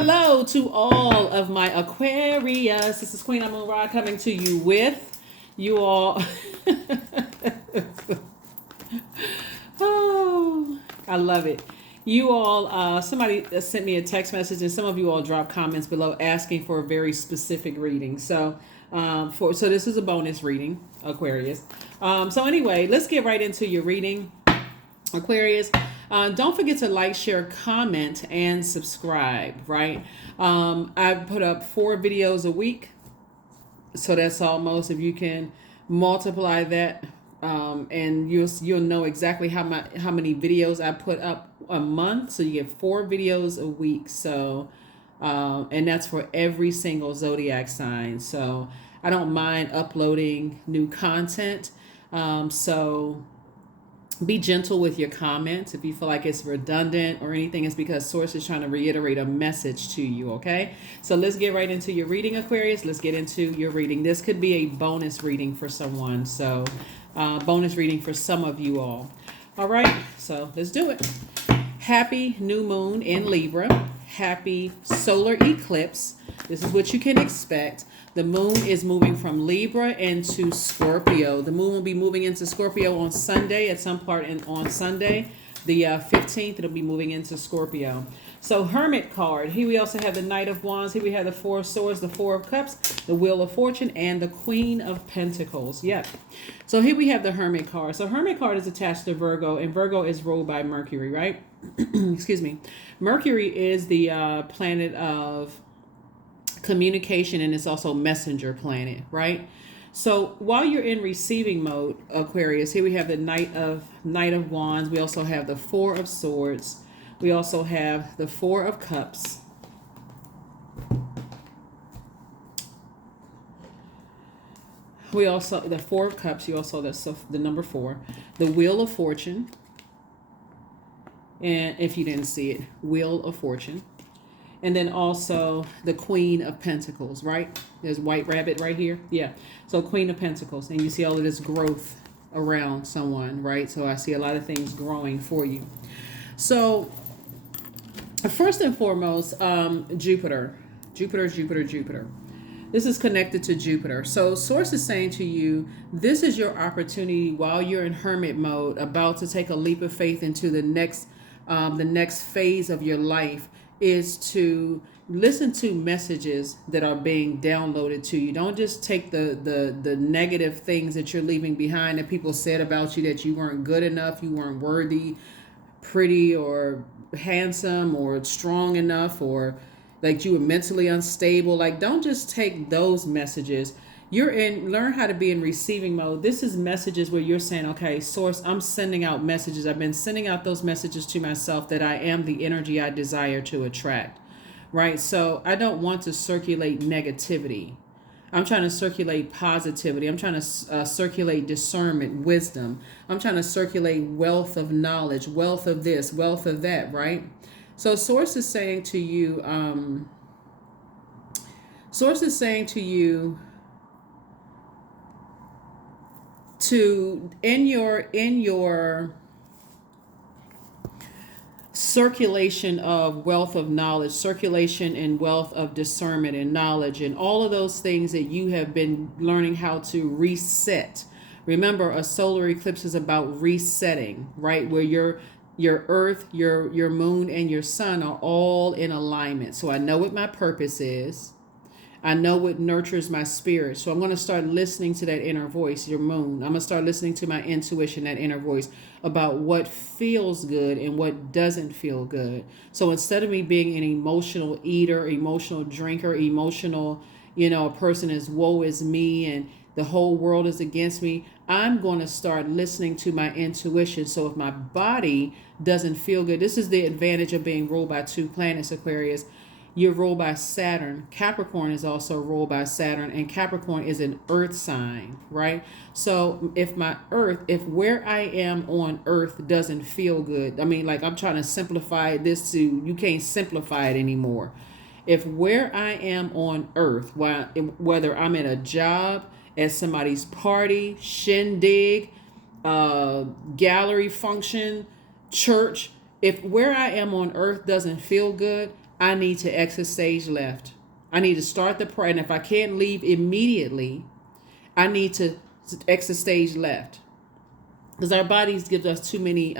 Hello to all of my Aquarius. This is Queen Amun Ra coming to you with you all. Oh, I love it. You all, somebody sent me a text message, and some of you all dropped comments below asking for a very specific reading. So this is a bonus reading, Aquarius. So anyway, let's get right into your reading, Aquarius. Don't forget to like, share, comment, and subscribe, right? I put up 4 videos a week. So that's almost, if you can multiply that, and you'll know exactly how many videos I put up a month. So you get 4 videos a week. So, and that's for every single zodiac sign. So I don't mind uploading new content. So be gentle with your comments. If you feel like it's redundant or anything, it's because Source is trying to reiterate a message to you, okay? So let's get right into your reading, Aquarius. Let's get into your reading. This could be a bonus reading for someone. So bonus reading for some of you all. All right, so let's do it. Happy new moon in Libra. Happy solar eclipse. This is what you can expect. The moon is moving from Libra into Scorpio. The moon will be moving into Scorpio on Sunday, at some part on Sunday, the 15th. It'll be moving into Scorpio. So Hermit card. Here we also have the Knight of Wands. Here we have the Four of Swords, the Four of Cups, the Wheel of Fortune, and the Queen of Pentacles. Yep. So here we have the Hermit card. So Hermit card is attached to Virgo, and Virgo is ruled by Mercury, right? Excuse me. Mercury is the planet of communication, and it's also messenger planet, right? So while you're in receiving mode, Aquarius, here we have the Knight of Wands. We also have the Four of Swords. We also have the Four of Cups. We also, the Four of Cups, you also, that's the number 4. The Wheel of Fortune. And if you didn't see it, Wheel of Fortune. And then also the Queen of Pentacles, right? There's White Rabbit right here. Yeah. So Queen of Pentacles. And you see all of this growth around someone, right? So I see a lot of things growing for you. So first and foremost, Jupiter. This is connected to Jupiter. So Source is saying to you, this is your opportunity while you're in hermit mode, about to take a leap of faith into the next phase of your life, is to listen to messages that are being downloaded to you. Don't just take the negative things that you're leaving behind, that people said about you, that you weren't good enough, you weren't worthy, pretty, or handsome, or strong enough, or like you were mentally unstable. Like, don't just take those messages. Learn how to be in receiving mode. This is messages where you're saying, okay, Source, I'm sending out messages. I've been sending out those messages to myself that I am the energy I desire to attract, right? So I don't want to circulate negativity. I'm trying to circulate positivity. I'm trying to circulate discernment, wisdom. I'm trying to circulate wealth of knowledge, wealth of this, wealth of that, right? So Source is saying to you, to in your circulation of wealth of knowledge, circulation and wealth of discernment and knowledge, and all of those things that you have been learning how to reset. Remember, a solar eclipse is about resetting, right? Where your earth, your moon, and your sun are all in alignment. So I know what my purpose is. I know what nurtures my spirit. So I'm going to start listening to that inner voice, your moon. I'm going to start listening to my intuition, that inner voice, about what feels good and what doesn't feel good. So instead of me being an emotional eater, emotional drinker, emotional, a person is woe is me and the whole world is against me, I'm going to start listening to my intuition. So if my body doesn't feel good, this is the advantage of being ruled by 2 planets, Aquarius. You're ruled by Saturn. Capricorn is also ruled by Saturn, and Capricorn is an earth sign, right? So if where I am on earth doesn't feel good, I mean, like, I'm trying to simplify this to, you can't simplify it anymore. If where I am on earth, whether I'm at a job, at somebody's party, shindig, gallery function, church, if where I am on earth doesn't feel good, I need to exit stage left. I need to start the prayer. And if I can't leave immediately, I need to exit stage left. Because our bodies give us too many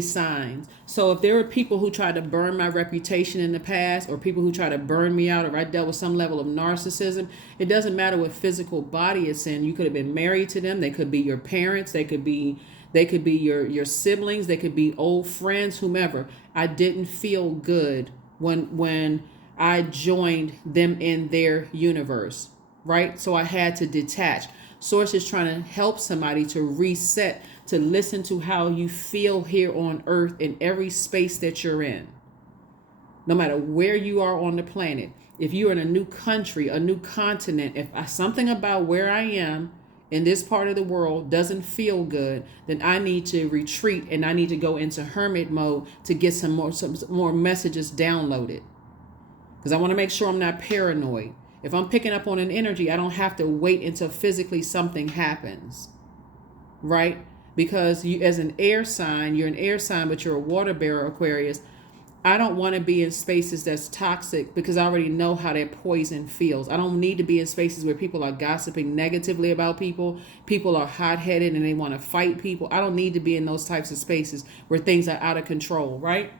signs. So if there were people who tried to burn my reputation in the past, or people who try to burn me out, or I dealt with some level of narcissism, it doesn't matter what physical body it's in. You could have been married to them. They could be your parents. They could be your siblings. They could be old friends, whomever. I didn't feel good when I joined them in their universe, right? So I had to detach. Source is trying to help somebody to reset, to listen to how you feel here on earth in every space that you're in. No matter where you are on the planet, if you're in a new country, a new continent, if something about where I am in this part of the world doesn't feel good, then I need to retreat and I need to go into hermit mode to get some more messages downloaded. Because I want to make sure I'm not paranoid. If I'm picking up on an energy, I don't have to wait until physically something happens, right? Because you, as an air sign, you're an air sign, but you're a water bearer, Aquarius. I don't want to be in spaces that's toxic because I already know how that poison feels. I don't need to be in spaces where people are gossiping negatively about people. People are hot-headed and they want to fight people. I don't need to be in those types of spaces where things are out of control, right?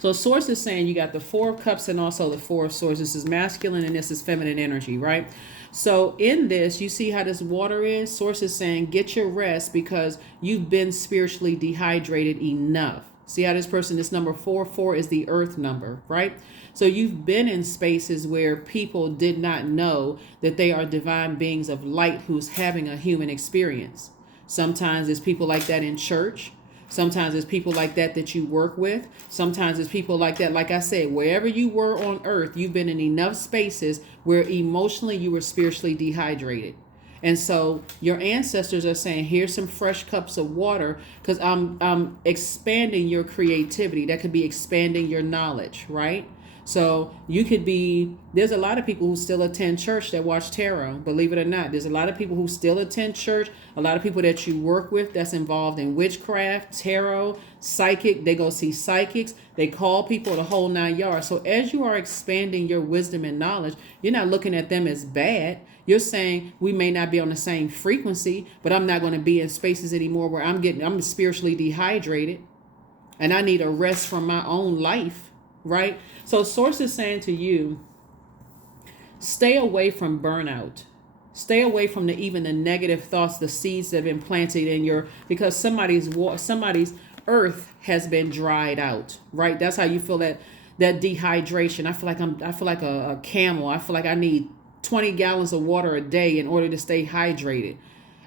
So Source is saying you got the Four of Cups and also the Four of Swords. This is masculine and this is feminine energy, right? So in this, you see how this water is? Source is saying get your rest because you've been spiritually dehydrated enough. See how this person, this number 4 is the earth number, right? So you've been in spaces where people did not know that they are divine beings of light who's having a human experience. Sometimes there's people like that in church. Sometimes it's people like that you work with. Sometimes it's people like that. Like I said, wherever you were on earth, you've been in enough spaces where emotionally you were spiritually dehydrated. And so your ancestors are saying, here's some fresh cups of water because I'm expanding your creativity. That could be expanding your knowledge, right? So you could be, there's a lot of people who still attend church that watch tarot, believe it or not. There's a lot of people who still attend church, a lot of people that you work with that's involved in witchcraft, tarot, psychic. They go see psychics. They call people the whole 9 yards. So as you are expanding your wisdom and knowledge, you're not looking at them as bad. You're saying we may not be on the same frequency, but I'm not going to be in spaces anymore where I'm spiritually dehydrated and I need a rest from my own life, right? So Source is saying to you, stay away from burnout. Stay away from even the negative thoughts, the seeds that have been planted in your, because somebody's earth has been dried out, right? That's how you feel that dehydration. I feel like a camel. I feel like I need 20 gallons of water a day in order to stay hydrated.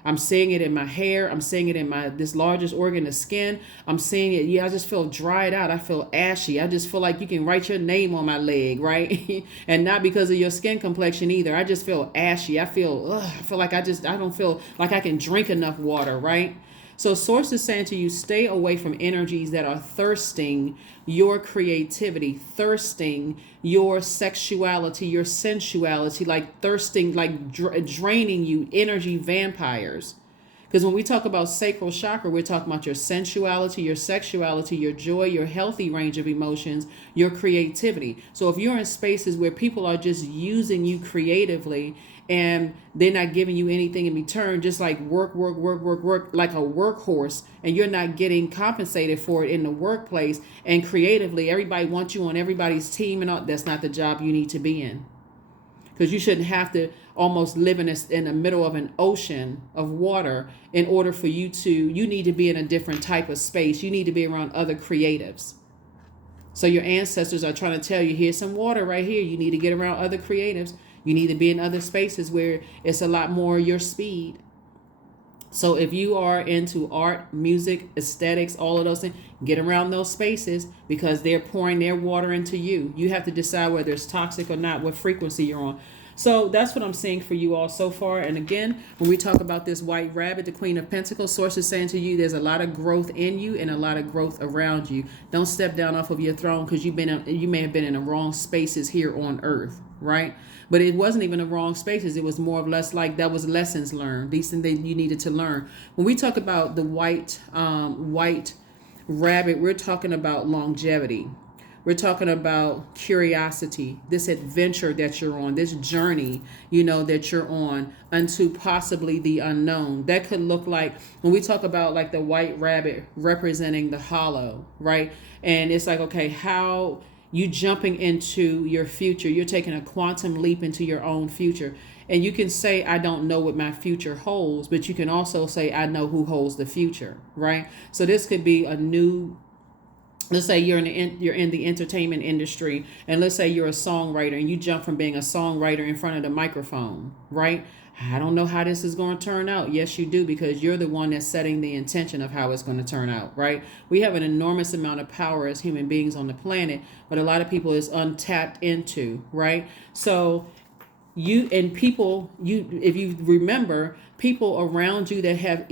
I'm seeing it in my hair. I'm seeing it in this largest organ, the skin. I'm seeing it. Yeah, I just feel dried out. I feel ashy. I just feel like you can write your name on my leg, right? And not because of your skin complexion either. I just feel ashy. I feel like I don't feel like I can drink enough water, right? So Source is saying to you, stay away from energies that are thirsting your creativity, thirsting your sexuality, your sensuality, like thirsting, like draining you, energy vampires. Because when we talk about sacral chakra, we're talking about your sensuality, your sexuality, your joy, your healthy range of emotions, your creativity. So if you're in spaces where people are just using you creatively and they're not giving you anything in return, just like work, like a workhorse, and you're not getting compensated for it in the workplace, and creatively everybody wants you on everybody's team and all, that's not the job you need to be in. Because you shouldn't have to almost live in the middle of an ocean of water in order for you need to be in a different type of space. You need to be around other creatives. So your ancestors are trying to tell you, here's some water right here. You need to get around other creatives. You need to be in other spaces where it's a lot more your speed. So if you are into art, music, aesthetics, all of those things, get around those spaces because they're pouring their water into you. You have to decide whether it's toxic or not, what frequency you're on. So that's what I'm seeing for you all so far. And again, when we talk about this white rabbit, the Queen of Pentacles, Source is saying to you, there's a lot of growth in you and a lot of growth around you. Don't step down off of your throne because you may have been in the wrong spaces here on earth, right? But it wasn't even the wrong spaces. It was more or less like that was lessons learned. These things that you needed to learn. When we talk about the white rabbit, we're talking about longevity. We're talking about curiosity, this adventure that you're on, this journey, that you're on unto possibly the unknown. That could look like when we talk about like the white rabbit representing the hollow, right? And it's like, okay, how you jumping into your future, you're taking a quantum leap into your own future. And you can say, I don't know what my future holds, but you can also say, I know who holds the future, right? So this could be a new, let's say you're in the entertainment industry, and let's say you're a songwriter and you jump from being a songwriter in front of the microphone, right? I don't know how this is going to turn out. Yes, you do, because you're the one that's setting the intention of how it's going to turn out, right? We have an enormous amount of power as human beings on the planet, but a lot of people is untapped into, right? So if you remember, people around you that have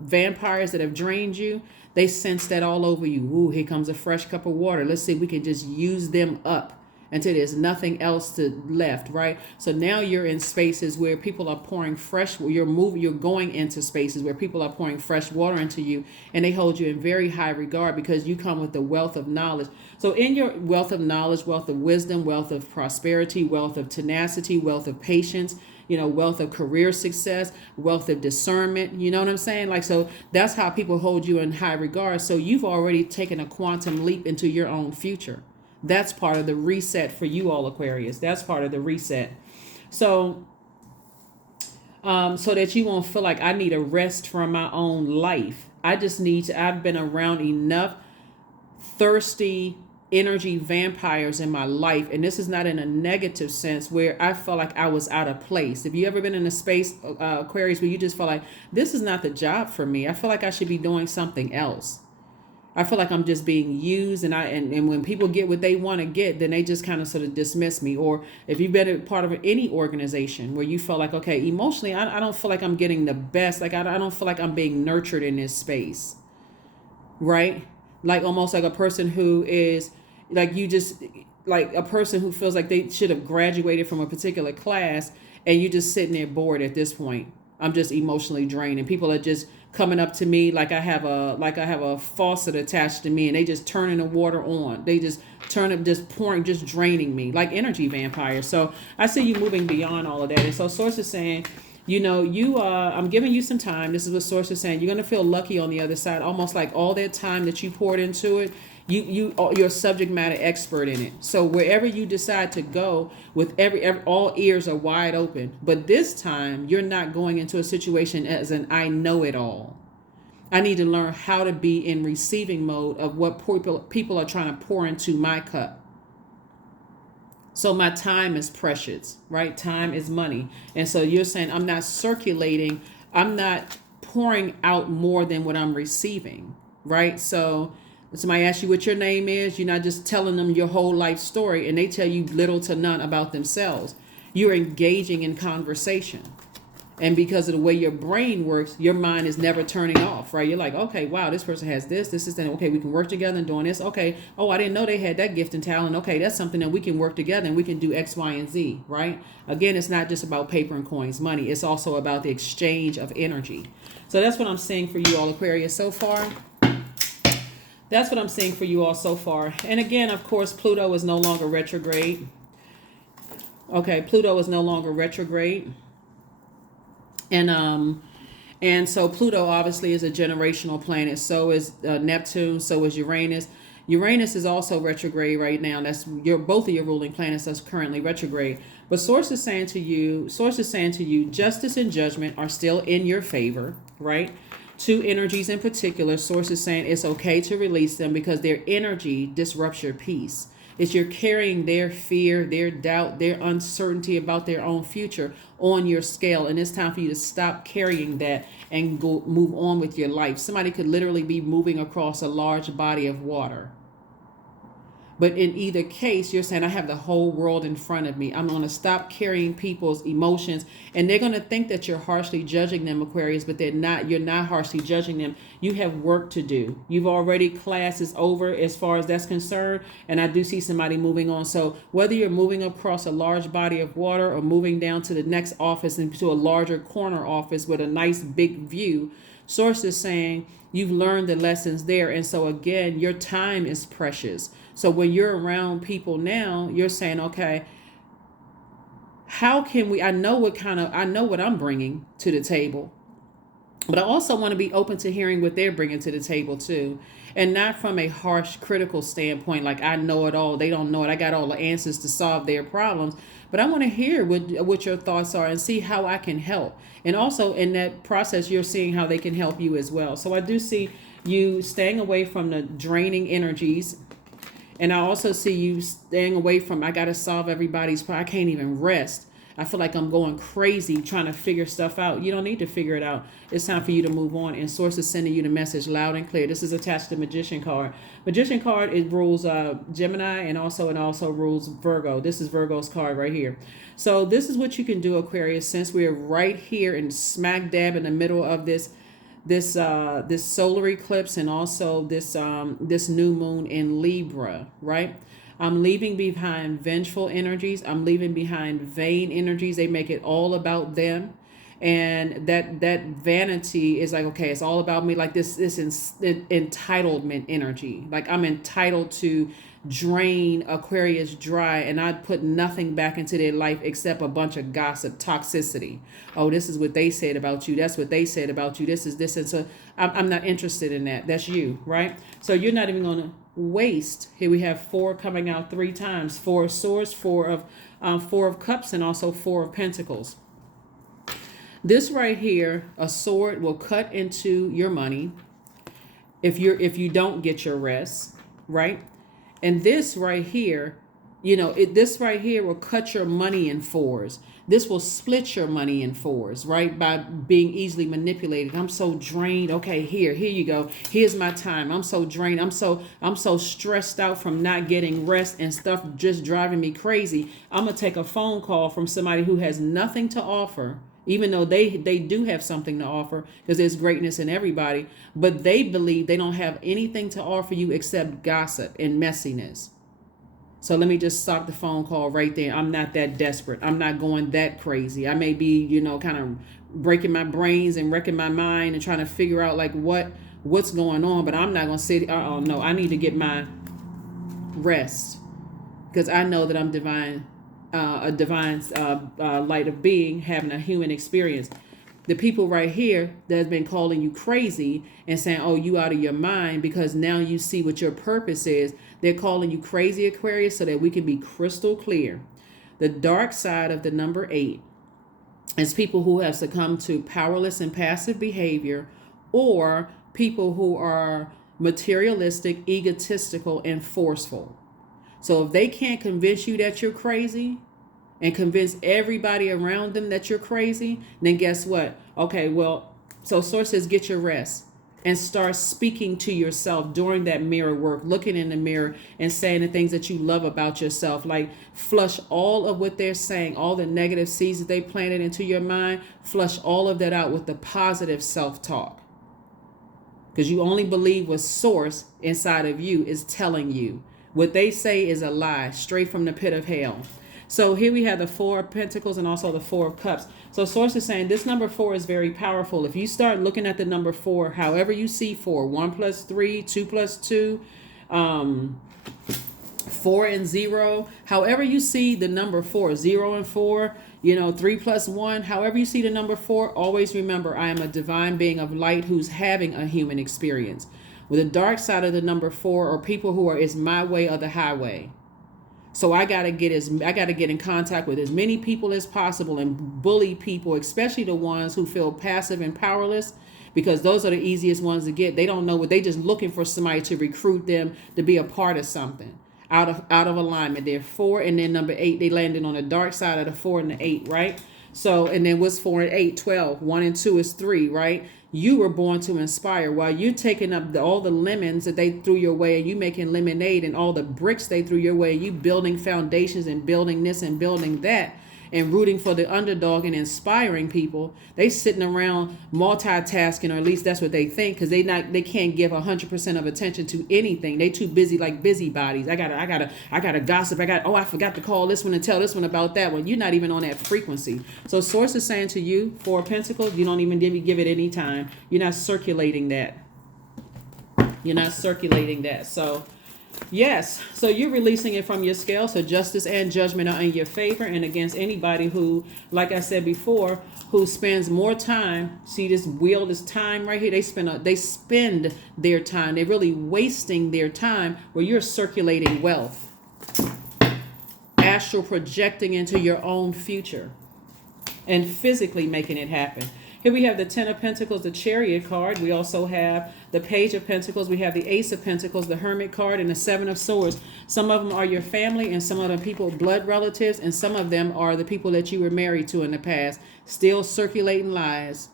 vampires that have drained you, they sense that all over you. Ooh, here comes a fresh cup of water. Let's see if we can just use them up until there's nothing else left, right? So now you're in spaces where people are pouring you're going into spaces where people are pouring fresh water into you, and they hold you in very high regard because you come with the wealth of knowledge. So in your wealth of knowledge, wealth of wisdom, wealth of prosperity, wealth of tenacity, wealth of patience, wealth of career success, wealth of discernment, you know what I'm saying? Like, so that's how people hold you in high regard. So you've already taken a quantum leap into your own future. That's part of the reset for you all, Aquarius. That's part of the reset. So, so that you won't feel like I need a rest from my own life. I've been around enough thirsty energy vampires in my life, and this is not in a negative sense where I felt like I was out of place. If you ever been in a space, Aquarius, where you just felt like this is not the job for me, I feel like I should be doing something else. I feel like I'm just being used, and when people get what they want to get, then they just kind of sort of dismiss me. Or if you've been a part of any organization where you felt like, okay, emotionally, I don't feel like I'm getting the best. Like I don't feel like I'm being nurtured in this space, right? Like almost like a person who is like like a person who feels like they should have graduated from a particular class, and you just sitting there bored at this point. I'm just emotionally drained, and people are just coming up to me like I have a faucet attached to me, and they just turning the water on. They just turn up, just pouring, just draining me like energy vampires. So I see you moving beyond all of that. And so Source is saying, I'm giving you some time. This is what Source is saying. You're going to feel lucky on the other side, almost like all that time that you poured into it, you're a subject matter expert in it. So wherever you decide to go, with all ears are wide open. But this time you're not going into a situation as an I know it all. I need to learn how to be in receiving mode of what people are trying to pour into my cup. So my time is precious, right? Time is money. And so you're saying I'm not circulating, I'm not pouring out more than what I'm receiving, right? So somebody asks you what your name is, you're not just telling them your whole life story and they tell you little to none about themselves. You're engaging in conversation. And because of the way your brain works, your mind is never turning off, right? You're like, okay, wow, this person has this is that. Okay, we can work together and doing this. Okay, oh, I didn't know they had that gift and talent. Okay, that's something that we can work together and we can do X, Y, and Z, right? Again, it's not just about paper and coins, money. It's also about the exchange of energy. So that's what I'm seeing for you all, Aquarius, so far. That's what I'm seeing for you all so far. And again, of course, Pluto is no longer retrograde. Okay, Pluto is no longer retrograde. And so Pluto obviously is a generational planet. So is Neptune. So is Uranus. Uranus is also retrograde right now. That's both of your ruling planets that's currently retrograde. But Source is saying to you, justice and judgment are still in your favor, right? Two energies in particular. Source is saying it's okay to release them because their energy disrupts your peace. It's you're carrying their fear, their doubt, their uncertainty about their own future on your scale. And it's time for you to stop carrying that and go move on with your life. Somebody could literally be moving across a large body of water. But in either case, you're saying, I have the whole world in front of me. I'm going to stop carrying people's emotions. And they're going to think that you're harshly judging them, Aquarius, but they're not. You're not harshly judging them. You have work to do. You've already, class is over as far as that's concerned. And I do see somebody moving on. So whether you're moving across a large body of water or moving down to the next office into a larger corner office with a nice big view, Source is saying You've learned the lessons there. And so again, your time is precious. So when you're around people now, you're saying, okay, how can we, I know what I'm bringing to the table, but I also want to be open to hearing what they're bringing to the table too. And not from a harsh, critical standpoint, like I know it all, they don't know it, I got all the answers to solve their problems. But I want to hear what your thoughts are and see how I can help. And also in that process, you're seeing how they can help you as well. So I do see you staying away from the draining energies. And I also see you staying away from, I got to solve everybody's problem. I can't even rest. I feel like I'm going crazy trying to figure stuff out. You don't need to figure it out. It's time for you to move on. And Source is sending you the message loud and clear. This is attached to Magician card. Magician card, it rules Gemini, and it also rules Virgo. This is Virgo's card right here. So this is what you can do, Aquarius, since we're right here and smack dab in the middle of this solar eclipse, and also this new moon in Libra, right? I'm leaving behind vengeful energies. I'm leaving behind vain energies. They make it all about them. And that vanity is like, okay, it's all about me. Like this entitlement energy. Like I'm entitled to drain Aquarius dry, and I'd put nothing back into their life except a bunch of gossip, toxicity. Oh, this is what they said about you. That's what they said about you. This is this. And so I'm not interested in that. That's you, right? So you're not even going to waste. Here we have 4 coming out 3 times. 4 of Swords, 4 of Cups, and also 4 of Pentacles. This right here, a sword will cut into your money if you don't get your rest, right? And this right here, this right here will cut your money in 4s. This will split your money in 4s, right? By being easily manipulated. I'm so drained. Okay, here you go. Here's my time. I'm so drained. I'm so stressed out from not getting rest and stuff just driving me crazy. I'm gonna take a phone call from somebody who has nothing to offer, even though they do have something to offer, because there's greatness in everybody, but they believe they don't have anything to offer you except gossip and messiness. So let me just stop the phone call right there. I'm not that desperate. I'm not going that crazy. I may be, kind of breaking my brains and wrecking my mind and trying to figure out like what's going on, but I'm not going to sit, no, I need to get my rest, because I know that I'm a divine light of being having a human experience. The people right here that's been calling you crazy and saying, oh, you out of your mind because now you see what your purpose is. They're calling you crazy, Aquarius, so that we can be crystal clear. The dark side of the number 8 is people who have succumbed to powerless and passive behavior, or people who are materialistic, egotistical, and forceful. So if they can't convince you that you're crazy and convince everybody around them that you're crazy, then guess what? Okay, well, so Source says get your rest and start speaking to yourself during that mirror work, looking in the mirror and saying the things that you love about yourself. Like flush all of what they're saying, all the negative seeds that they planted into your mind, flush all of that out with the positive self-talk. Because you only believe what Source inside of you is telling you. What they say is a lie, straight from the pit of hell. So here we have the 4 of Pentacles and also the 4 of Cups. So Source is saying this number 4 is very powerful. If you start looking at the number 4, however you see 4, 1 plus 3, 2 plus 2, 4 and 0, however you see the number 4, 0 and 4, 3 plus 1, however you see the number 4, always remember I am a divine being of light who's having a human experience. With the dark side of the number 4 are people who are is my way or the highway. So I gotta get in contact with as many people as possible and bully people, especially the ones who feel passive and powerless, because those are the easiest ones to get. They don't know what they just looking for somebody to recruit them to be a part of something out of alignment. They're 4 and then number 8. They landed on the dark side of the 4 and the 8, right? So and then what's 4 and 8? 12. 1 and 2 is 3, right? You were born to inspire. While you're taking up all the lemons that they threw your way, and you making lemonade, and all the bricks they threw your way, you building foundations and building this and building that, and rooting for the underdog and inspiring people. They sitting around multitasking, or at least that's what they think, because they can't give 100% of attention to anything. They too busy, like busybodies. I gotta gossip. I forgot to call this one and tell this one about that one. You're not even on that frequency. So Source is saying to you, 4 of Pentacles, you don't even give it any time. You're not circulating that. You're not circulating that. So yes, so you're releasing it from your scale. So justice and judgment are in your favor and against anybody who, like I said before, who spends more time. See this wheel, this time right here. They spend their time. They're really wasting their time where you're circulating wealth, astral projecting into your own future, and physically making it happen. Here we have the Ten of Pentacles, the Chariot card. We also have the Page of Pentacles. We have the Ace of Pentacles, the Hermit card, and the Seven of Swords. Some of them are your family, and some of them people, blood relatives, and some of them are the people that you were married to in the past, still circulating lies.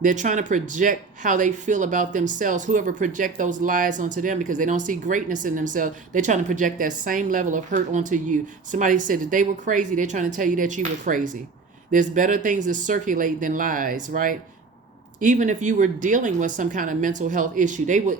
They're trying to project how they feel about themselves. Whoever project those lies onto them because they don't see greatness in themselves, they're trying to project that same level of hurt onto you. Somebody said that they were crazy. They're trying to tell you that you were crazy. There's better things to circulate than lies, right? Even if you were dealing with some kind of mental health issue, they would.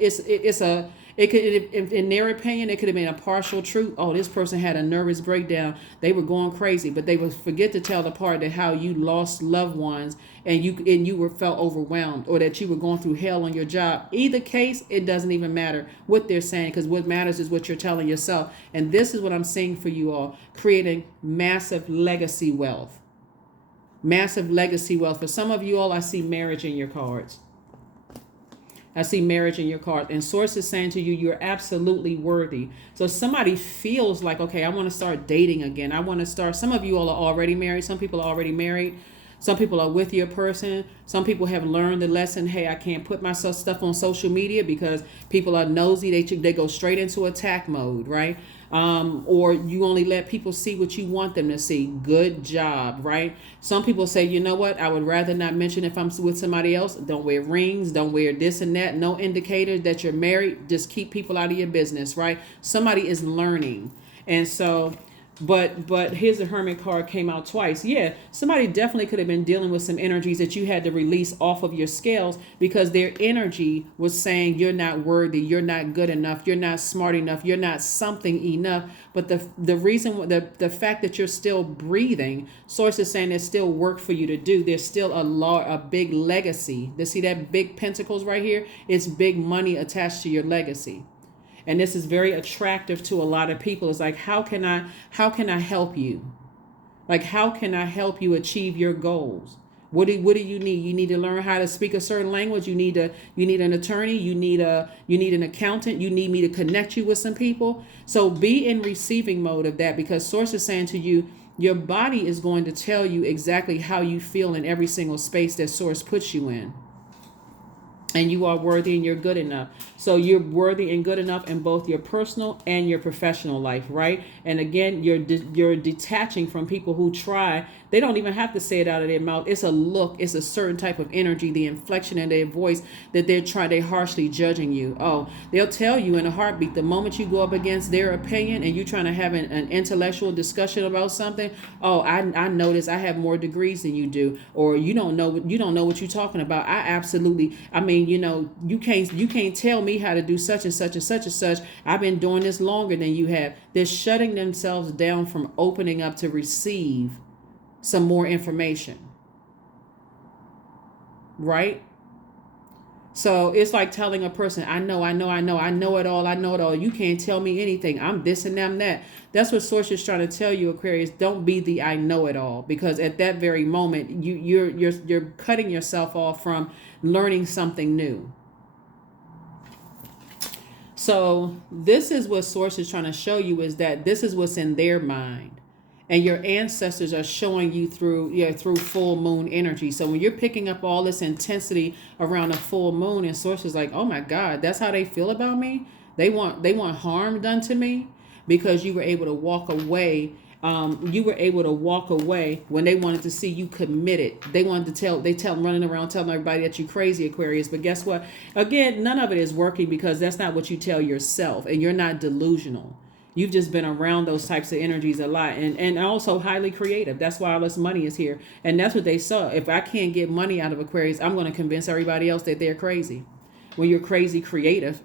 It could, in their opinion, it could have been a partial truth. Oh, this person had a nervous breakdown. They were going crazy, but they would forget to tell the part that how you lost loved ones and you were felt overwhelmed, or that you were going through hell on your job. Either case, it doesn't even matter what they're saying, because what matters is what you're telling yourself. And this is what I'm seeing for you all: creating massive legacy wealth. Massive legacy wealth. For some of you all, I see marriage in your cards. I see marriage in your card. And Source is saying to you, you're absolutely worthy. So somebody feels like, okay, I want to start dating again. I want to start. Some of you all are already married. Some people are already married. Some people are with your person. Some people have learned the lesson. Hey, I can't put myself stuff on social media because people are nosy. They go straight into attack mode, right? Or you only let people see what you want them to see. Good job, right? Some people say, you know what? I would rather not mention if I'm with somebody else. Don't wear rings. Don't wear this and that. No indicator that you're married. Just keep people out of your business, right? Somebody is learning. And so... But here's the Hermit card came out twice. Yeah, somebody definitely could have been dealing with some energies that you had to release off of your scales because their energy was saying you're not worthy, you're not good enough, you're not smart enough, you're not something enough. But the reason, the fact that you're still breathing, Source is saying there's still work for you to do. There's still a big legacy. To see that big pentacles right here? It's big money attached to your legacy. And this is very attractive to a lot of people. It's like, how can I help you? Like, how can I help you achieve your goals? What do you need? You need to learn how to speak a certain language. You need an attorney. You need an accountant. You need me to connect you with some people. So be in receiving mode of that, because Source is saying to you, your body is going to tell you exactly how you feel in every single space that Source puts you in. And you are worthy and you're good enough. So you're worthy and good enough in both your personal and your professional life, right? And again, you're detaching from people who try. They don't even have to say it out of their mouth. It's a look. It's a certain type of energy, the inflection in their voice that they're harshly judging you. Oh, they'll tell you in a heartbeat, the moment you go up against their opinion and you're trying to have an intellectual discussion about something. Oh, I notice I have more degrees than you do, or you don't know what you're talking about. You can't tell me how to do such and such and such and such. I've been doing this longer than you have. They're shutting themselves down from opening up to receive some more information. Right? So it's like telling a person, I know it all. You can't tell me anything. I'm this and I'm that. That's what Source is trying to tell you, Aquarius. Don't be the I know it all, because at that very moment, you're cutting yourself off from learning something new. So this is what Source is trying to show you, is that this is what's in their mind. And your ancestors are showing you through full moon energy. So when you're picking up all this intensity around a full moon, and Source is like, oh my God, that's how they feel about me. They want harm done to me, because you were able to walk away. You were able to walk away when they wanted to see you committed. They wanted to running around telling everybody that you're crazy, Aquarius. But guess what? Again, none of it is working, because that's not what you tell yourself, and you're not delusional. You've just been around those types of energies a lot, and also highly creative. That's why all this money is here. And that's what they saw. If I can't get money out of Aquarius, I'm going to convince everybody else that they're crazy. When you're crazy creative,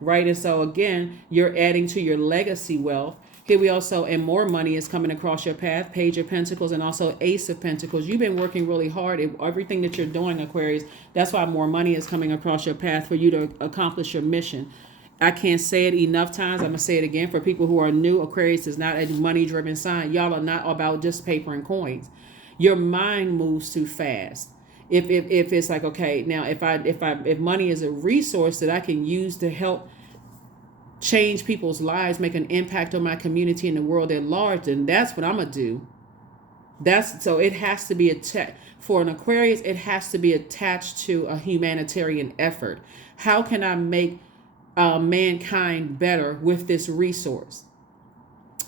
right? And so again, you're adding to your legacy wealth. Here we also, and more money is coming across your path, Page of Pentacles and also Ace of Pentacles. You've been working really hard at everything that you're doing, Aquarius. That's why more money is coming across your path for you to accomplish your mission. I can't say it enough times. I'm going to say it again for people who are new. Aquarius is not a money-driven sign. Y'all are not about just paper and coins. Your mind moves too fast. If it's like, okay, now if money is a resource that I can use to help change people's lives, make an impact on my community and the world at large, then that's what I'm gonna do. So it has to be for an Aquarius. It has to be attached to a humanitarian effort. How can I make mankind better with this resource?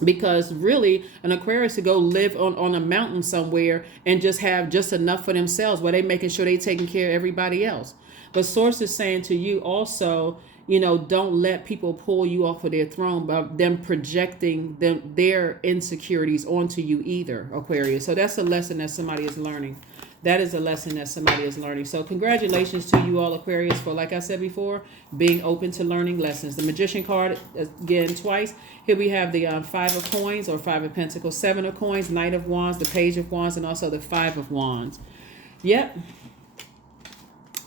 Because really, an Aquarius to go live on a mountain somewhere and just have just enough for themselves, where they making sure they taking care of everybody else. But Source is saying to you also, don't let people pull you off of their throne by them projecting their insecurities onto you either, Aquarius. So that's a lesson that somebody is learning. That is a lesson that somebody is learning. So congratulations to you all, Aquarius, for, like I said before, being open to learning lessons. The Magician card, again, twice. Here we have the Five of Coins or Five of Pentacles, Seven of Coins, Knight of Wands, the Page of Wands, and also the Five of Wands. Yep.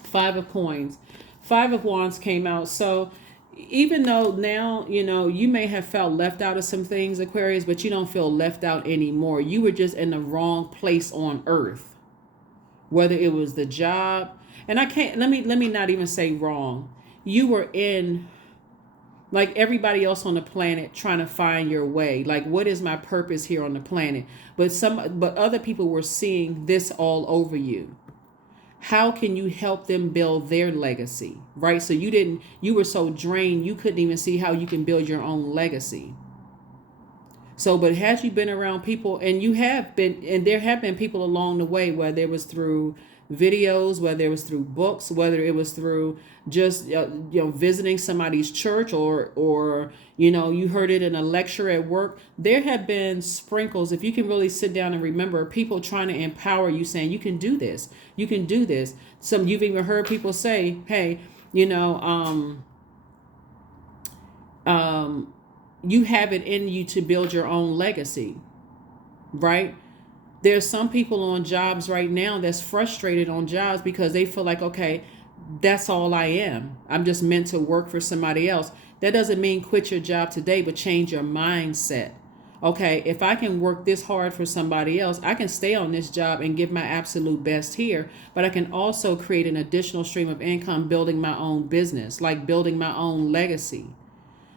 Five of Coins. Five of Wands came out. So even though now, you may have felt left out of some things, Aquarius, but you don't feel left out anymore. You were just in the wrong place on earth. Whether it was the job, and let me not even say wrong. You were in, like everybody else on the planet, trying to find your way. Like, what is my purpose here on the planet? But other people were seeing this all over you. How can you help them build their legacy, right? So you were so drained, you couldn't even see how you can build your own legacy. So, but had you been around people, and you have been, and there have been people along the way, whether it was through videos, whether it was through books, whether it was through just, visiting somebody's church or, you heard it in a lecture at work. There have been sprinkles, if you can really sit down and remember, people trying to empower you, saying, you can do this, you can do this. You've even heard people say, hey, you have it in you to build your own legacy, right? There's some people on jobs right now that's frustrated on jobs because they feel like, okay, that's all I am. I'm just meant to work for somebody else. That doesn't mean quit your job today, but change your mindset. Okay, if I can work this hard for somebody else, I can stay on this job and give my absolute best here, but I can also create an additional stream of income building my own business, like building my own legacy.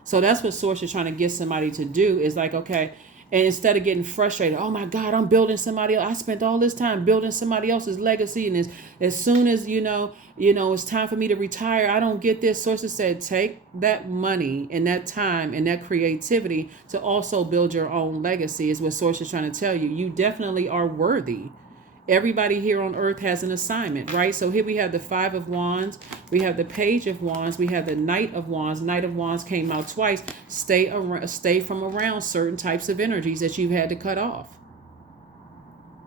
So that's what Source is trying to get somebody to do, is like, okay, and instead of getting frustrated, oh my God, I'm building somebody else. I spent all this time building somebody else's legacy. And as soon as, it's time for me to retire, I don't get this. Source has said, take that money and that time and that creativity to also build your own legacy, is what Source is trying to tell you. You definitely are worthy. Everybody here on earth has an assignment, right? So here we have the Five of Wands. We have the Page of Wands. We have the Knight of Wands. Knight of Wands came out twice. Stay from around certain types of energies that you've had to cut off.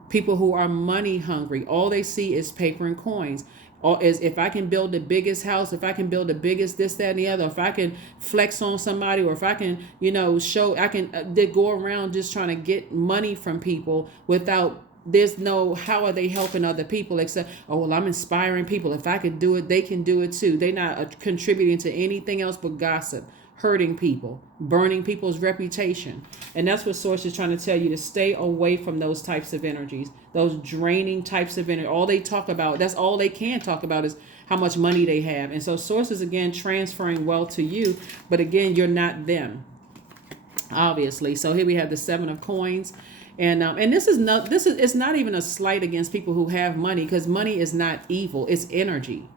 People who are money hungry, all they see is paper and coins. Or is, if I can build the biggest house, if I can build the biggest this, that, and the other, if I can flex on somebody, or if I can, show, I can, they go around just trying to get money from people without, there's no, how are they helping other people except, oh, well, I'm inspiring people. If I could do it, they can do it too. They're not contributing to anything else but gossip, hurting people, burning people's reputation. And that's what Source is trying to tell you, to stay away from those types of energies, those draining types of energy. All they talk about, that's all they can talk about, is how much money they have. And so Source is, again, transferring wealth to you. But again, you're not them, obviously. So here we have the Seven of Coins. And it's not even a slight against people who have money, because money is not evil, it's energy.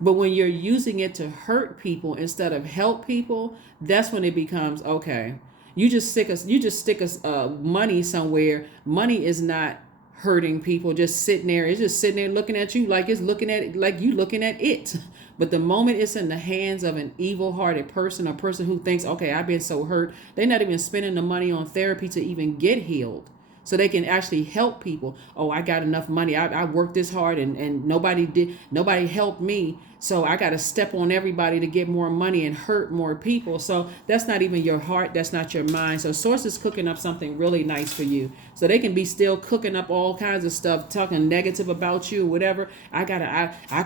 But when you're using it to hurt people instead of help people, that's when it becomes, okay, you just stick us money somewhere. Money is not hurting people, just sitting there. It's just sitting there looking at you like it's looking at, like you looking at it. But the moment it's in the hands of an evil-hearted person, a person who thinks, okay, I've been so hurt, they're not even spending the money on therapy to even get healed. so they can actually help people. Oh, I got enough money. I worked this hard and nobody helped me. So I got to step on everybody to get more money and hurt more people. So that's not even your heart. That's not your mind. So source is cooking up something really nice for you. So they can be still cooking up all kinds of stuff, talking negative about you, whatever. I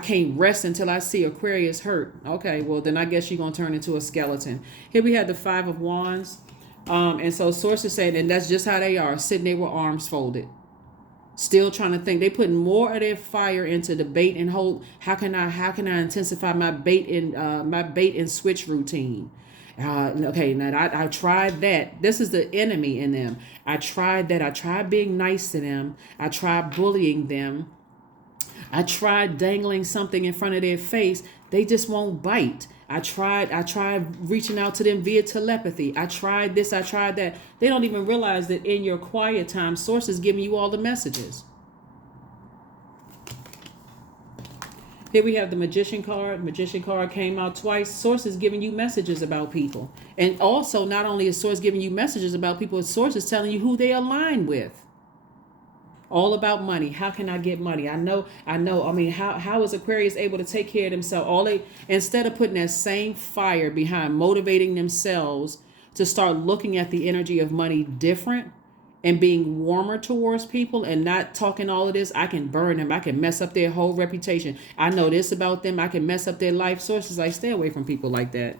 can't rest until I see Aquarius hurt. Okay, well then I guess you're going to turn into a skeleton. Here we have the 5 of Wands. And so sources saying, and that's just how they are, sitting there with arms folded, still trying to think. They putting more of their fire into the bait and hold. How can I intensify my bait and switch routine? Okay, now I tried that. This is the enemy in them. I tried that. I tried being nice to them. I tried bullying them. I tried dangling something in front of their face. They just won't bite. I tried reaching out to them via telepathy. I tried this, I tried that. They don't even realize that in your quiet time, source is giving you all the messages. Here we have the Magician card. Magician card came out twice. Source is giving you messages about people. And also, not only is source giving you messages about people, source is telling you who they align with. All about money. How can I get money? I know. I mean, how is Aquarius able to take care of themselves? Instead of putting that same fire behind motivating themselves to start looking at the energy of money different and being warmer towards people and not talking all of this, I can burn them. I can mess up their whole reputation. I know this about them. I can mess up their life. Sources like, stay away from people like that.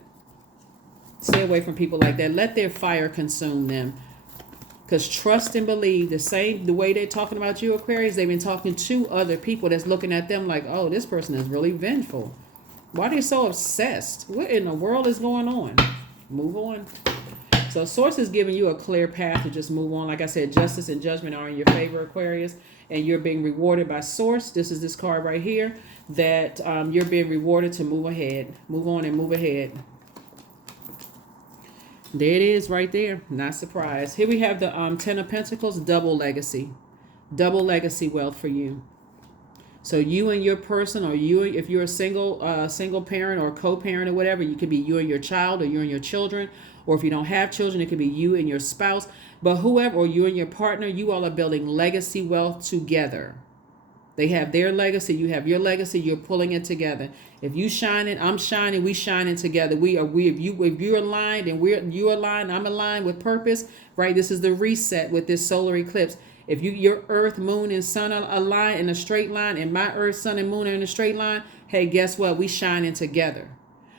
Stay away from people like that. Let their fire consume them. Because trust and believe, the way they're talking about you, Aquarius, they've been talking to other people that's looking at them like, oh, this person is really vengeful. Why are they so obsessed? What in the world is going on? Move on. So source is giving you a clear path to just move on. Like I said, justice and judgment are in your favor, Aquarius, and you're being rewarded by source. This is this card right here that you're being rewarded to move ahead, move on and move ahead. There it is right there. Not surprised. Here we have the 10 of Pentacles, double legacy wealth for you. So you and your person, or you, if you're a single parent or co-parent or whatever, you could be you and your child, or you and your children, or if you don't have children, it could be you and your spouse. But whoever, or you and your partner, you all are building legacy wealth together. They have their legacy, you have your legacy, you're pulling it together. If you shining, I'm shining, we shining together. If you're aligned and you're aligned, I'm aligned with purpose, right? This is the reset with this solar eclipse. If your earth, moon, and sun are aligned in a straight line, and my earth, sun, and moon are in a straight line, hey, guess what? We shining together.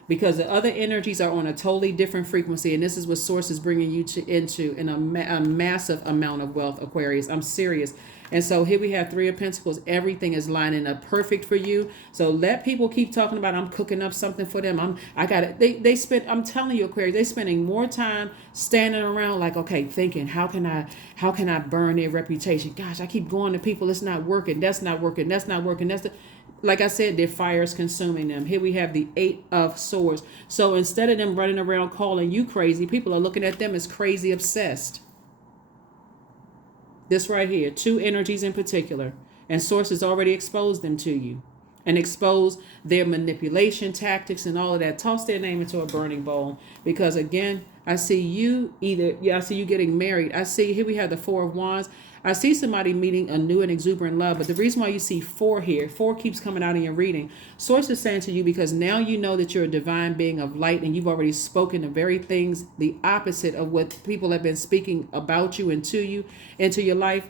Because the other energies are on a totally different frequency, and this is what source is bringing you into a massive amount of wealth, Aquarius. I'm serious. And so here we have 3 of Pentacles. Everything is lining up perfect for you. So let people keep talking about, I'm cooking up something for them. I'm telling you, Aquarius, they're spending more time standing around like, okay, thinking, how can I burn their reputation? Gosh, I keep going to people. It's not working. That's not working. That's not working. Like I said, their fire is consuming them. Here we have the 8 of Swords. So instead of them running around calling you crazy, people are looking at them as crazy obsessed. This right here, 2 energies in particular. And source has already exposed them to you. And exposed their manipulation tactics and all of that. Toss their name into a burning bowl. Because again, I see you I see you getting married. I see, here we have the 4 of Wands. I see somebody meeting a new and exuberant love, but the reason why you see 4 here, 4 keeps coming out in your reading. Source is saying to you, because now you know that you're a divine being of light, and you've already spoken the very things, the opposite of what people have been speaking about you and to you, into your life.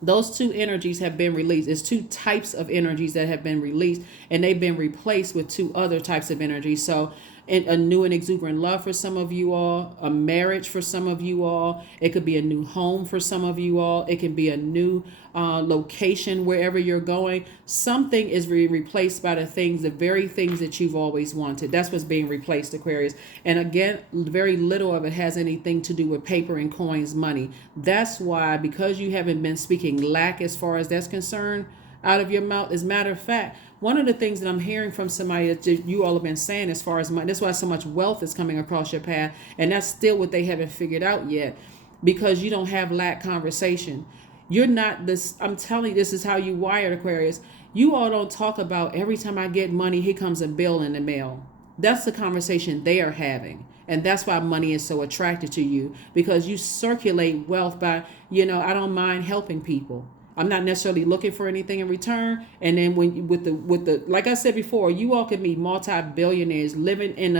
Those 2 energies have been released. It's 2 types of energies that have been released, and they've been replaced with 2 other types of energies. So a new and exuberant love for some of you all, a marriage for some of you all. It could be a new home for some of you all. It can be a new location wherever you're going. Something is being replaced by the very things that you've always wanted. That's what's being replaced, Aquarius. And again, very little of it has anything to do with paper and coins, money. That's why, because you haven't been speaking lack as far as that's concerned out of your mouth. As a matter of fact, one of the things that I'm hearing from somebody that you all have been saying as far as money, that's why so much wealth is coming across your path. And that's still what they haven't figured out yet, because you don't have lack conversation. You're not this. I'm telling you, this is how you wired, Aquarius. You all don't talk about every time I get money, here comes a bill in the mail. That's the conversation they are having. And that's why money is so attracted to you, because you circulate wealth by, I don't mind helping people. I'm not necessarily looking for anything in return. And then when with the like I said before, you all could be multi-billionaires living in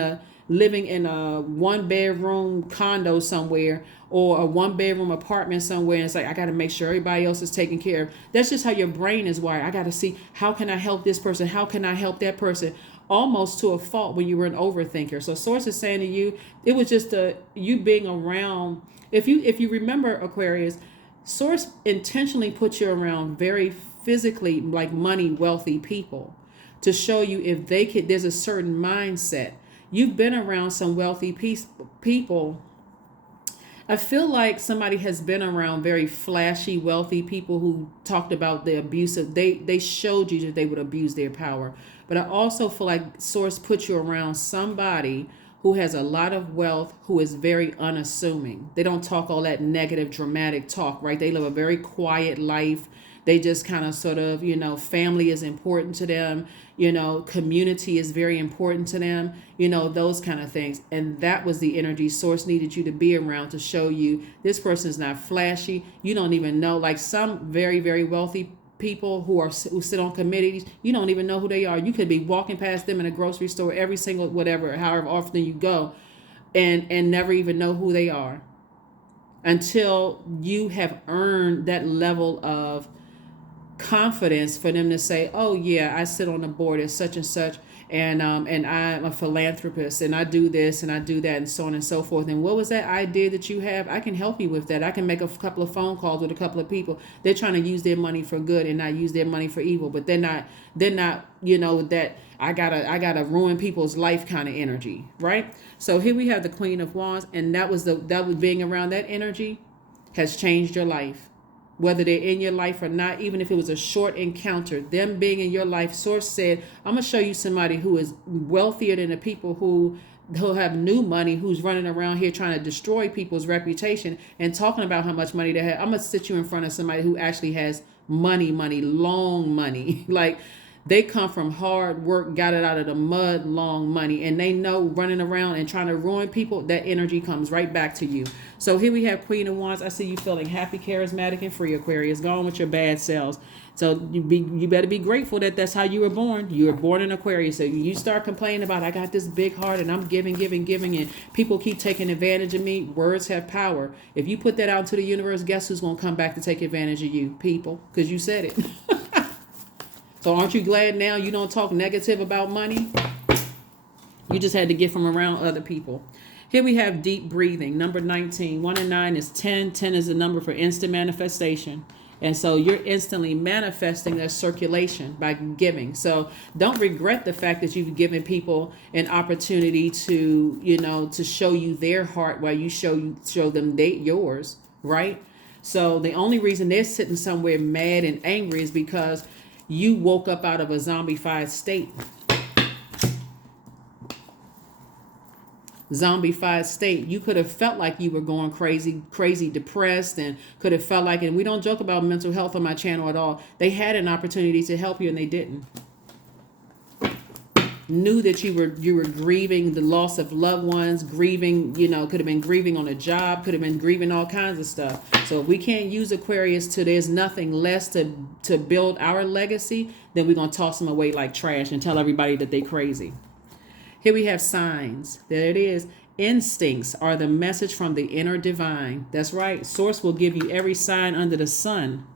a one bedroom condo somewhere, or a one bedroom apartment somewhere, and it's like, I got to make sure everybody else is taken care of. That's just how your brain is wired. I got to see, how can I help this person, how can I help that person, almost to a fault when you were an overthinker. So source is saying to you, it was just you being around. If you remember, Aquarius, source intentionally put you around very physically, like, money wealthy people, to show you if they could, there's a certain mindset. You've been around some wealthy people. I feel like somebody has been around very flashy, wealthy people who talked about the abuse of, they showed you that they would abuse their power. But I also feel like source put you around somebody who has a lot of wealth, who is very unassuming. They don't talk all that negative, dramatic talk, right? They live a very quiet life. They just kind of sort of, family is important to them. Community is very important to them, those kind of things. And that was the energy source needed you to be around, to show you this person is not flashy. You don't even know, like some very, very wealthy people who sit on committees, you don't even know who they are. You could be walking past them in a grocery store every single, whatever, however often you go, and never even know who they are, until you have earned that level of confidence for them to say, oh yeah, I sit on the board as such and such, and I'm a philanthropist, and I do this and I do that, and so on and so forth. And what was that idea that you have? I can help you with that. I can make a couple of phone calls with a couple of people. They're trying to use their money for good and not use their money for evil, but they're not that I gotta ruin people's life kind of energy, right? So here we have the Queen of Wands, and that was being around that energy has changed your life. Whether they're in your life or not, even if it was a short encounter, them being in your life, source said, I'm going to show you somebody who is wealthier than the people who have new money, who's running around here trying to destroy people's reputation and talking about how much money they have. I'm going to sit you in front of somebody who actually has money, long money. Like, they come from hard work, got it out of the mud, long money, and they know running around and trying to ruin people, that energy comes right back to you. So here we have Queen of Wands. I see you feeling happy, charismatic, and free, Aquarius. Go on with your bad selves. So you better be grateful that that's how you were born. You were born in Aquarius. So you start complaining about, I got this big heart and I'm giving, and people keep taking advantage of me. Words have power. If you put that out into the universe, guess who's going to come back to take advantage of you? People, because you said it. So aren't you glad now you don't talk negative about money? You just had to get from around other people. Here we have deep breathing. Number 19. 1 and 9 is 10. 10 is the number for instant manifestation. And so you're instantly manifesting that circulation by giving. So don't regret the fact that you've given people an opportunity to, to show you their heart while you show them yours, right? So the only reason they're sitting somewhere mad and angry is because you woke up out of a zombified state. You could have felt like you were going crazy depressed, and could have felt like, and we don't joke about mental health on my channel at all. They had an opportunity to help you and they didn't. Knew that you were grieving the loss of loved ones, grieving, could have been grieving on a job, could have been grieving all kinds of stuff. So if we can't use Aquarius to there's nothing less to build our legacy, then we're going to toss them away like trash and tell everybody that they crazy. Here we have signs. There it is. Instincts are the message from the inner divine. That's right. Source will give you every sign under the sun.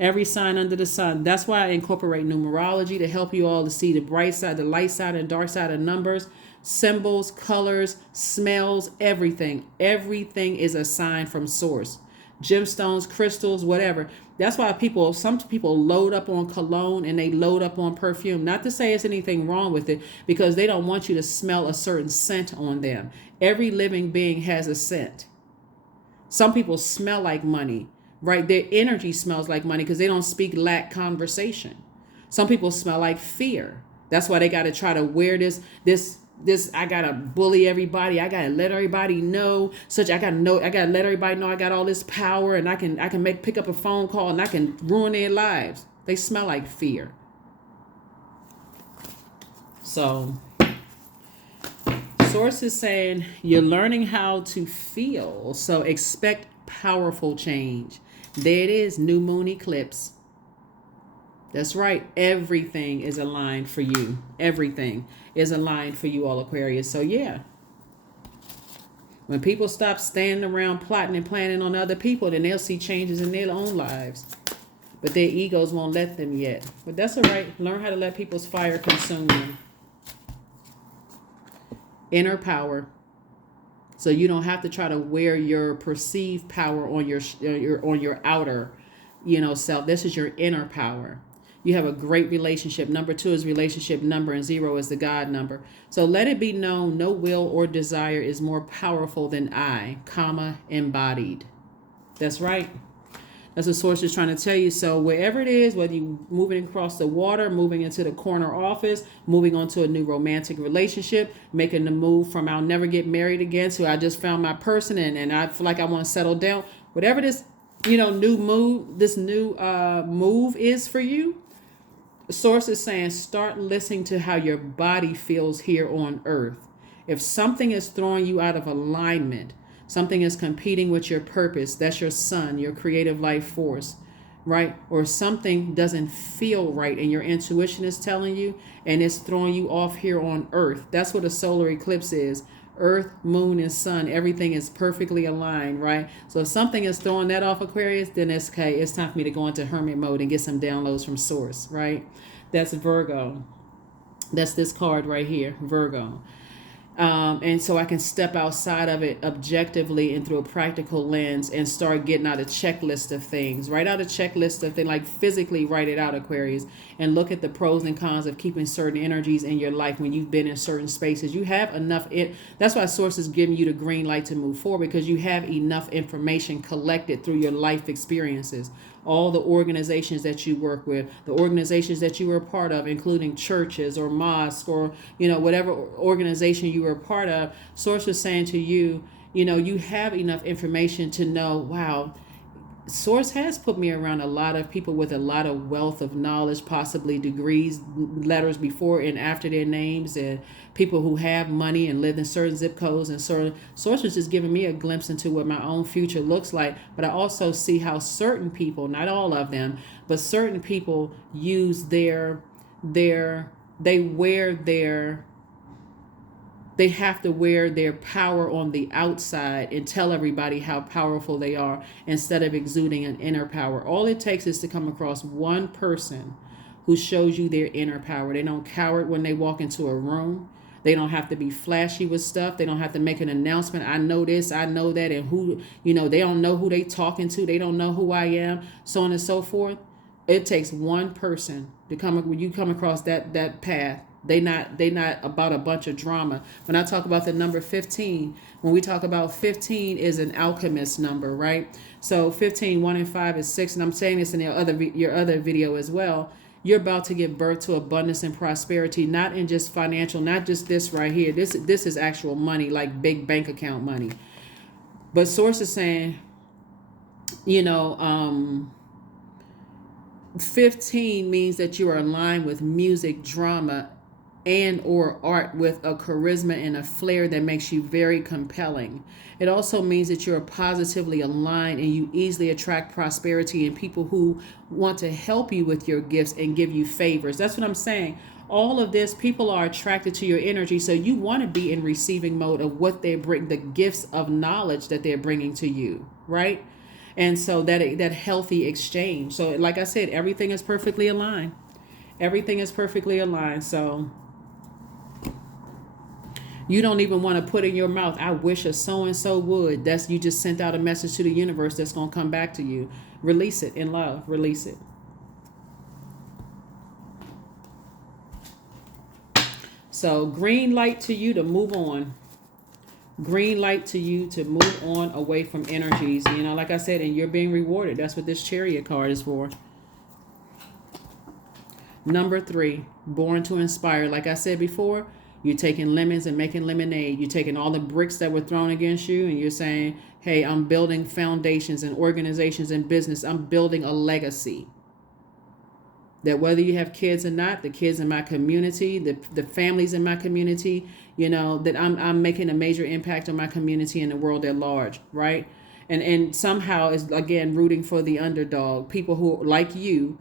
Every sign under the sun. That's why I incorporate numerology to help you all to see the bright side, the light side, and dark side of numbers, symbols, colors, smells, everything. Everything is a sign from source. Gemstones, crystals, whatever. That's why some people load up on cologne and they load up on perfume. Not to say there's anything wrong with it, because they don't want you to smell a certain scent on them. Every living being has a scent. Some people smell like money. Right, their energy smells like money because they don't speak lack conversation. Some people smell like fear. That's why they got to try to wear this. I gotta bully everybody. I gotta let everybody know. I gotta let everybody know I got all this power, and I can pick up a phone call and I can ruin their lives. They smell like fear. So Source is saying you're learning how to feel. So expect powerful change. There it is, new moon eclipse. That's right. Everything is aligned for you. Everything is aligned for you, all Aquarius. So yeah, when people stop standing around plotting and planning on other people, then they'll see changes in their own lives. But their egos won't let them yet. But that's all right. Learn how to let people's fire consume them. Inner power. So you don't have to try to wear your perceived power on your outer, self. This is your inner power. You have a great relationship. Number 2 is relationship number, and 0 is the God number. So let it be known, no will or desire is more powerful than I, embodied. That's right. That's what Source is trying to tell you. So wherever it is, whether you're moving across the water, moving into the corner office, moving on to a new romantic relationship, making the move from I'll never get married again to I just found my person and I feel like I want to settle down. Whatever this, new move, this new move is for you, Source is saying start listening to how your body feels here on earth. If something is throwing you out of alignment, something is competing with your purpose, that's your sun, your creative life force, right? Or something doesn't feel right and your intuition is telling you and it's throwing you off here on earth. That's what a solar eclipse is. Earth, moon, and sun, everything is perfectly aligned, right? So if something is throwing that off, Aquarius, then it's okay. It's time for me to go into hermit mode and get some downloads from Source, right? That's Virgo. That's this card right here, Virgo. And so I can step outside of it objectively and through a practical lens and start getting out a checklist of things. Write out a checklist of things, like physically write it out, Aquarius, and look at the pros and cons of keeping certain energies in your life when you've been in certain spaces. You have enough. That's why Source is giving you the green light to move forward, because you have enough information collected through your life experiences. All the organizations that you work with, the organizations that you were a part of, including churches or mosques or, whatever organization you were a part of, Source was saying to you, you have enough information to know, wow, Source has put me around a lot of people with a lot of wealth of knowledge, possibly degrees, letters before and after their names, and people who have money and live in certain zip codes. And Source was just giving me a glimpse into what my own future looks like. But I also see how certain people, not all of them, but certain people use they have to wear their power on the outside and tell everybody how powerful they are instead of exuding an inner power. All it takes is to come across one person who shows you their inner power. They don't cower when they walk into a room. They don't have to be flashy with stuff. They don't have to make an announcement. I know this, I know that, and who, they don't know who they talking to. They don't know who I am, so on and so forth. It takes one person to when you come across that path. They not about a bunch of drama. When I talk about the number 15, when we talk about 15 is an alchemist number, right? So 15, 1 and 5 is 6, and I'm saying this in your other video as well. You're about to give birth to abundance and prosperity, not in just financial, not just this right here. This is actual money, like big bank account money. But Source is saying, 15 means that you are aligned with music, drama, and or art with a charisma and a flair that makes you very compelling. It also means that you're positively aligned and you easily attract prosperity and people who want to help you with your gifts and give you favors. That's what I'm saying. All of this, people are attracted to your energy, so you want to be in receiving mode of what they bring, the gifts of knowledge that they're bringing to you, right? And so that healthy exchange. So like I said, everything is perfectly aligned. Everything is perfectly aligned. So you don't even want to put in your mouth, I wish a so-and-so would. That's, you just sent out a message to the universe that's going to come back to you. Release it in love. Release it. So green light to you to move on. Green light to you to move on away from energies. Like I said, and you're being rewarded. That's what this Chariot card is for. Number 3, born to inspire. Like I said before, you're taking lemons and making lemonade. You're taking all the bricks that were thrown against you and you're saying, hey, I'm building foundations and organizations and business. I'm building a legacy. That whether you have kids or not, the kids in my community, the families in my community, that I'm making a major impact on my community and the world at large, right? And somehow is again rooting for the underdog, people who like you.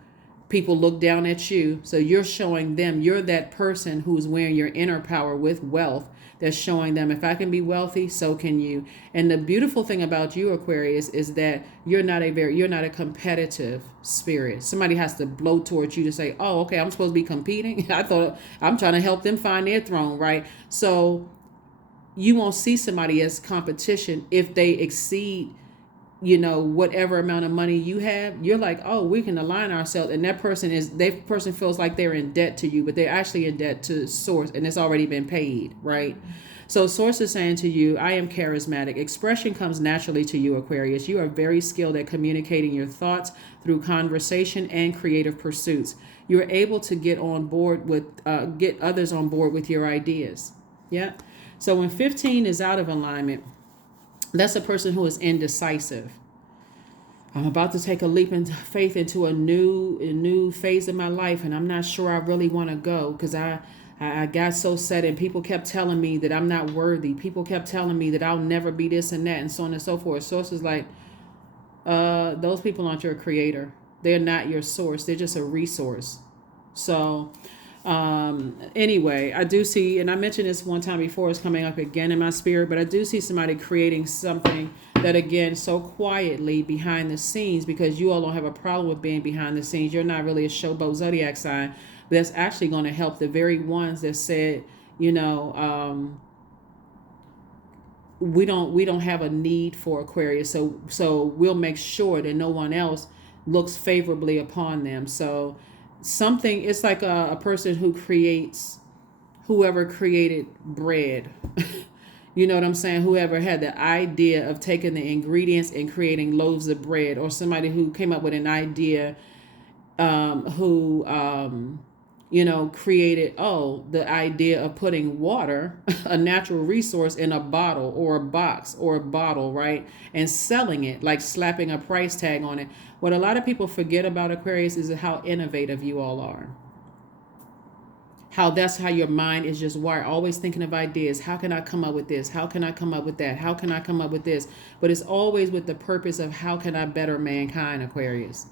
People look down at you, so you're showing them you're that person who's wearing your inner power with wealth, that's showing them, if I can be wealthy, so can you. And the beautiful thing about you, Aquarius, is that you're not a competitive spirit. Somebody has to blow towards you to say, oh, okay, I'm supposed to be competing. I thought I'm trying to help them find their throne, right? So you won't see somebody as competition if they exceed whatever amount of money you have. You're like, oh, we can align ourselves, and that person feels like they're in debt to you, but they're actually in debt to source, and it's already been paid, right? So source is saying to you, I am charismatic. Expression comes naturally to you, Aquarius. You are very skilled at communicating your thoughts through conversation and creative pursuits. You're able to get others on board with your ideas. Yeah. So when 15 is out of alignment, that's a person who is indecisive. I'm about to take a leap into faith into a new phase of my life, and I'm not sure I really want to go because I got so set, and people kept telling me that I'm not worthy. People kept telling me that I'll never be this and that, and so on and so forth. Source is like, those people aren't your creator. They're not your source. They're just a resource. So anyway, I do see, and I mentioned this one time before, it's coming up again in my spirit, but I do see somebody creating something that, again, so quietly behind the scenes, because you all don't have a problem with being behind the scenes. You're not really a showboat zodiac sign, but that's actually going to help the very ones that said, we don't have a need for Aquarius, so we'll make sure that no one else looks favorably upon them. So something, it's like a person whoever created bread. You know what I'm saying? Whoever had the idea of taking the ingredients and creating loaves of bread, or somebody who came up with an idea, who created, the idea of putting water, a natural resource, in a bottle or a box or a bottle, right? And selling it, like slapping a price tag on it. What a lot of people forget about Aquarius is how innovative you all are. That's how your mind is just wired, always thinking of ideas. How can I come up with this? How can I come up with that? How can I come up with this? But it's always with the purpose of how can I better mankind, Aquarius.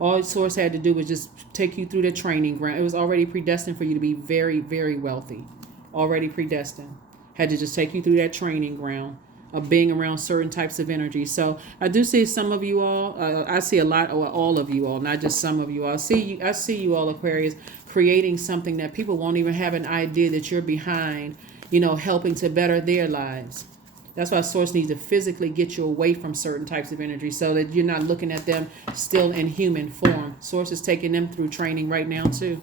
All Source had to do was just take you through the training ground. It was already predestined for you to be very, very wealthy. Already predestined. Had to just take you through that training ground of being around certain types of energy. So I do see some of you all. I see a lot, or all of you all, not just some of you all. I see you all, Aquarius, creating something that people won't even have an idea that you're behind, helping to better their lives. That's why Source needs to physically get you away from certain types of energy so that you're not looking at them still in human form. Source is taking them through training right now too.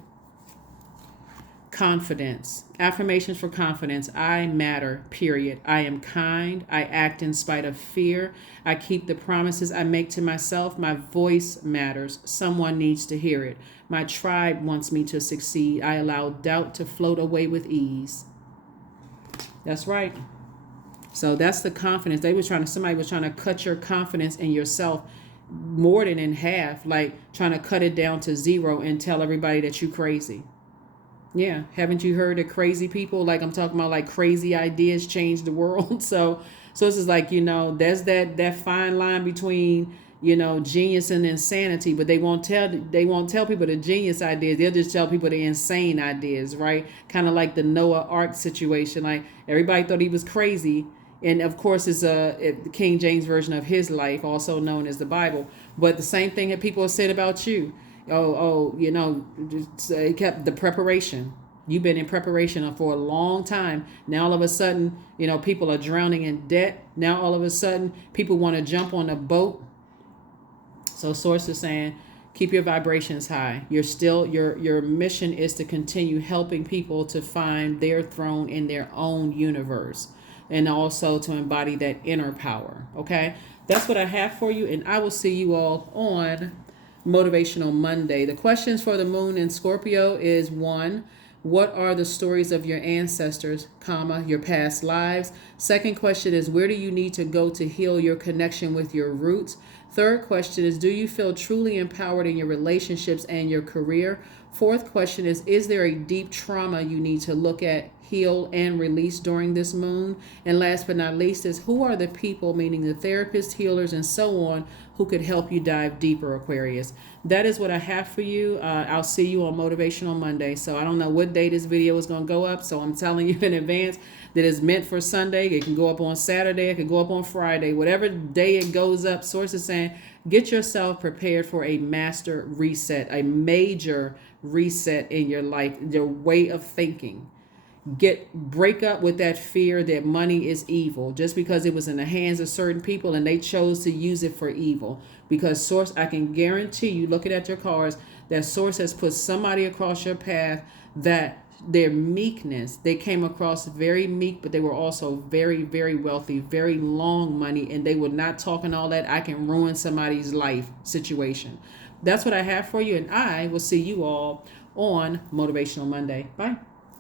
Confidence. Affirmations for confidence. I matter, period. I am kind. I act in spite of fear. I keep the promises I make to myself. My voice matters. Someone needs to hear it. My tribe wants me to succeed. I allow doubt to float away with ease. That's right. So that's the confidence. Somebody was trying to cut your confidence in yourself more than in half, like trying to cut it down to zero and tell everybody that you're crazy. Yeah, haven't you heard of crazy people? Like I'm talking about, like crazy ideas change the world. So this is like, there's that fine line between, genius and insanity, but they won't tell people the genius ideas. They'll just tell people the insane ideas, right? Kind of like the Noah Ark situation. Like everybody thought he was crazy. And of course, it's the King James version of his life, also known as the Bible. But the same thing that people have said about you. It kept the preparation. You've been in preparation for a long time. Now all of a sudden, people are drowning in debt. Now all of a sudden, people want to jump on a boat. So Source is saying, keep your vibrations high. Your mission is to continue helping people to find their throne in their own universe, and also to embody that inner power. Okay, that's what I have for you, and I will see you all on Motivational Monday. The questions for the moon in Scorpio is 1, what are the stories of your ancestors, your past lives? Second question is, where do you need to go to heal your connection with your roots? Third question is, do you feel truly empowered in your relationships and your career? Fourth question is there a deep trauma you need to look at, heal, and release during this moon? And last but not least is, who are the people, meaning the therapists, healers, and so on, who could help you dive deeper, Aquarius? That is what I have for you. I'll see you on Motivational Monday. So I don't know what day this video is going to go up, so I'm telling you in advance that it's meant for Sunday. It can go up on Saturday. It can go up on Friday. Whatever day it goes up, Source is saying, get yourself prepared for a master reset, a major reset in your life, your way of thinking. Break up with that fear that money is evil just because it was in the hands of certain people and they chose to use it for evil. Because Source, I can guarantee you, looking at your cards, that Source has put somebody across your path that their meekness, they came across very meek, but they were also very, very wealthy, very long money, and they were not talking all that I can ruin somebody's life situation. That's what I have for you, and I will see you all on Motivational Monday. Bye.